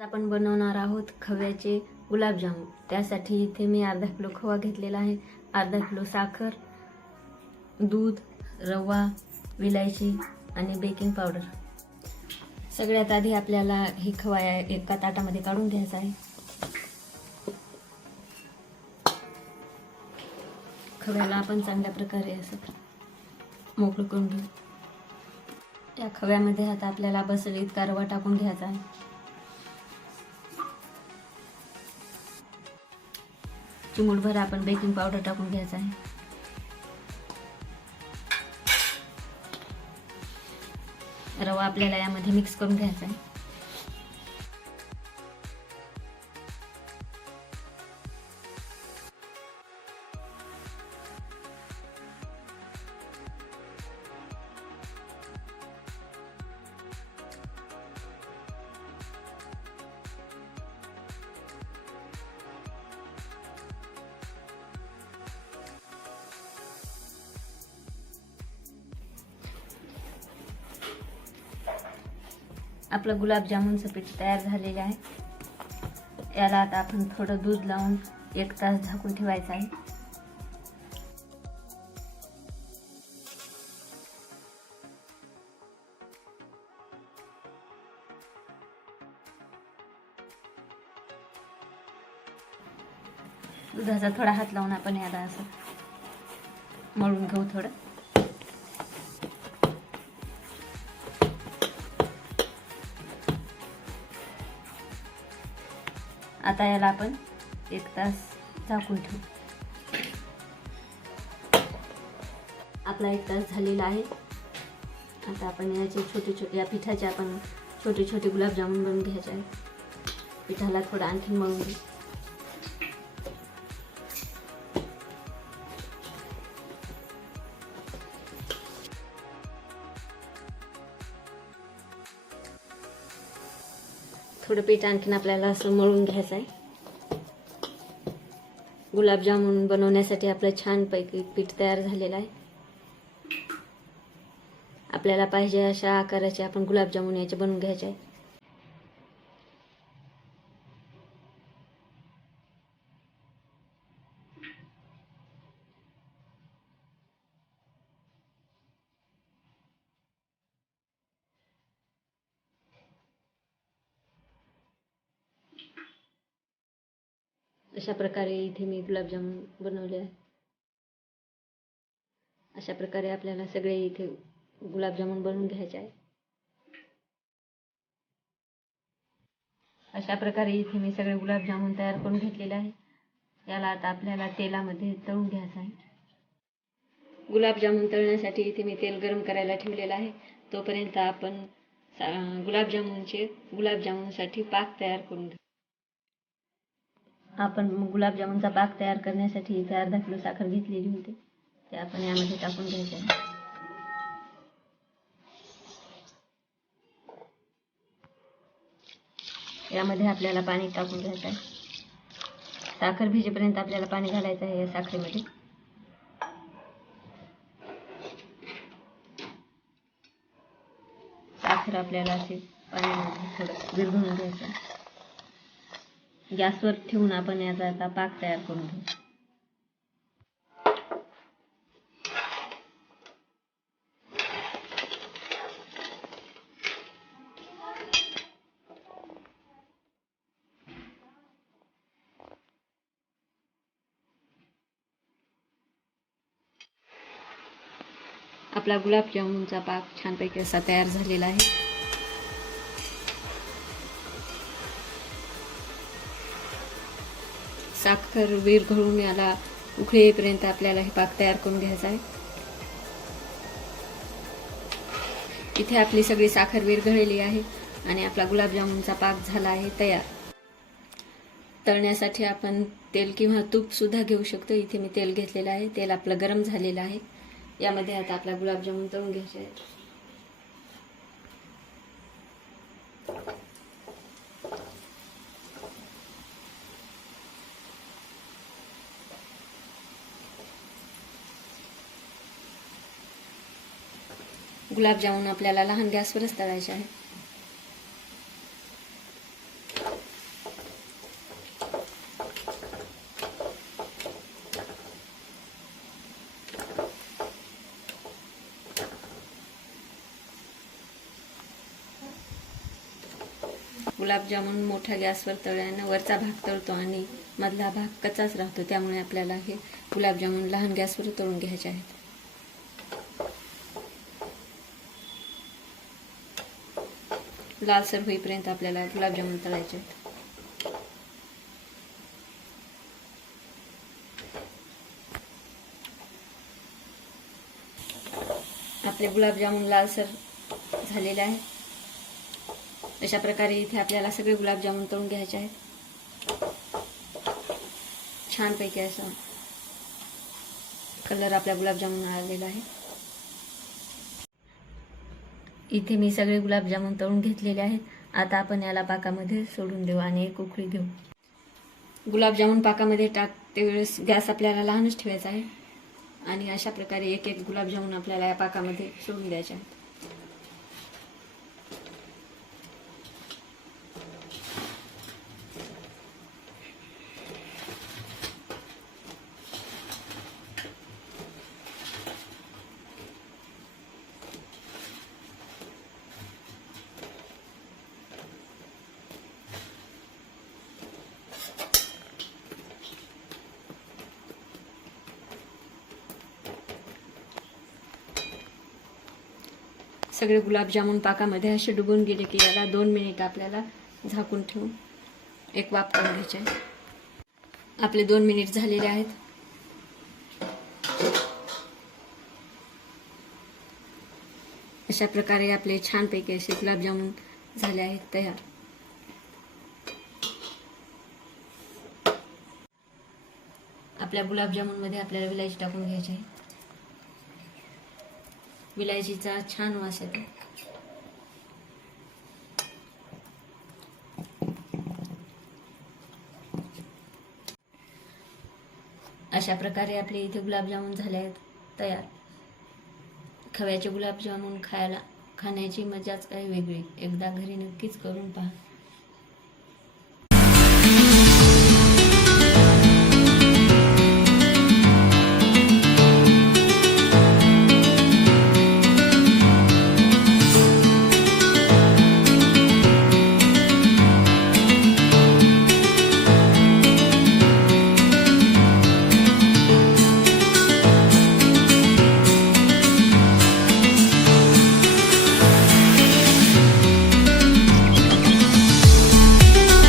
आपण बनवणार आहोत खव्याचे गुलाबजामुन। त्यासाठी इथे मी अर्धा किलो खवा घेतलेला आहे, अर्धा किलो साखर, दूध, रवा, विलायची आणि बेकिंग पावडर। सगळ्यात आधी आपल्याला ही खवा एका ताटामध्ये काढून घ्यायचा आहे। खव्याला आपण चांगल्या प्रकारे असं मोकळं करून घेऊ। या खव्यामध्ये आता आपल्याला बसेल इतका रवा टाकून घ्यायचा आहे। चिमूटभर आपण बेकिंग पावडर टाकून घ्यायचा आहे। रवा आपल्याला यामध्ये मिक्स करून घ्यायचा आहे। आपलं गुलाबजामुनचं पीठ तयार झालेलं आहे। याला आता आपण थोडं दूध लावून 1 तास झाकून ठेवायचं आहे। दुधाचा थोडा हात लावून आपण याला असं मळून घेऊ थोडं। आता याला आपण 1 तास झाकून ठेवू। आपला 1 तास झालेला आहे। आता आपण याचे या पिठाचे आपण छोटे छोटे गुलाबजामुन बनवून घ्यायचे आहे। पिठाला थोडं आणखी मळून घेऊ। थोडं पीठ आणखीन आपल्याला असं मळून घ्यायचं आहे। गुलाबजामुन बनवण्यासाठी आपलं छानपैकी पीठ तयार झालेलं आहे। आपल्याला पाहिजे अशा आकाराचे आपण गुलाबजामुन याचे बनवून घ्यायचे आहे। अशा प्रकारे इथे मी गुलाबजामुन बनवले आहे। अशा प्रकारे आपल्याला सगळे इथे गुलाबजामुन बनवून घ्यायचे आहे। अशा प्रकारे इथे मी सगळे गुलाबजामुन तयार करून घेतलेले आहे। याला आता आपल्याला तेलामध्ये तळून घ्यायचं आहे। गुलाबजामुन तळण्यासाठी इथे मी तेल गरम करायला ठेवलेलं आहे। तोपर्यंत आपण गुलाबजामुनसाठी पाक तयार करून घेऊ। आपण गुलाबजामुनचा पाक तयार करण्यासाठी इथे अर्धा किलो साखर घेतलेली होती, ते आपण यामध्ये टाकून घ्यायचे आहे। यामध्ये आपल्याला पाणी टाकून घ्यायचं आहे। साखर भिजेपर्यंत आपल्याला पाणी घालायचं आहे या साखरेमध्ये। साखर आपल्याला असे पाण्यामध्ये थोडं विरघळून घ्यायचं आहे। गॅसवर ठेवून आपण याचा आता पाक तयार करून घेऊ। आपला गुलाबजामुनचा पाक छानपैकी असा तयार झालेला आहे। साखर विरघळून याला उकळी येईपर्यंत आपल्याला हे पाक तयार करून घ्यायचा आहे। इथे आपली सगळी साखर विरघळलेली आहे आणि आपला गुलाबजामुनचा पाक झाला आहे तयार। तळण्यासाठी आपण तेल किंवा तूप सुद्धा घेऊ शकतो। इथे मी तेल घेतलेलं आहे। तेल आपलं गरम झालेलं आहे। यामध्ये आता आपला गुलाबजामुन तळून घ्यायचे आहे। गुलाबजामुन आपल्याला लहान गॅसवरच तळायचे आहे। गुलाबजामुन मोठ्या गॅसवर तळल्यानं वरचा भाग तळतो आणि मधला भाग कच्चाच राहतो. त्यामुळे आपल्याला हे गुलाबजामुन लहान गॅसवर तळून घ्यायचे आहेत. लालसर होईपर्यंत आपल्याला गुलाबजामुन तळायचे आहेत. आपले गुलाबजामुन लालसर झालेले आहेत. अशा प्रकारे इथे आपल्याला सगळे गुलाबजामुन तळून घ्यायचे आहेत. छानपैकी असा कलर आपल्या गुलाबजामुन आलेला आहे. इथे मी सगळे गुलाबजामुन तळून घेतलेले आहेत. आता आपण याला पाकामध्ये सोडून देऊ आणि एक उकळी देऊ. गुलाबजामुन पाकामध्ये टाकते वेळेस गॅस आपल्याला लहानच ठेवायचा आहे आणि अशा प्रकारे एक एक गुलाबजामुन आपल्याला या पाकामध्ये सोडून द्यायचे आहेत. सगळे गुलाबजामुन पाकामध्ये असे डुबून गेले की याला 2 मिनिट आपल्याला झाकून ठेवून एक वाफ काढून घ्यायची आहे. आपले 2 मिनिट झालेले आहेत. अशा प्रकारे आपले छानपैकी असे गुलाबजामुन झाले आहेत तयार. आपल्या गुलाबजामुनमध्ये आपल्याला विलायची टाकून घ्यायची आहे. विलायचीचा छान वास येतो. अशा प्रकारे आपले इथे गुलाबजामुन झाले आहेत तयार. खव्याचे गुलाबजामुन खाण्याची मजाच काही वेगळी. एकदा घरी नक्कीच करून पहा.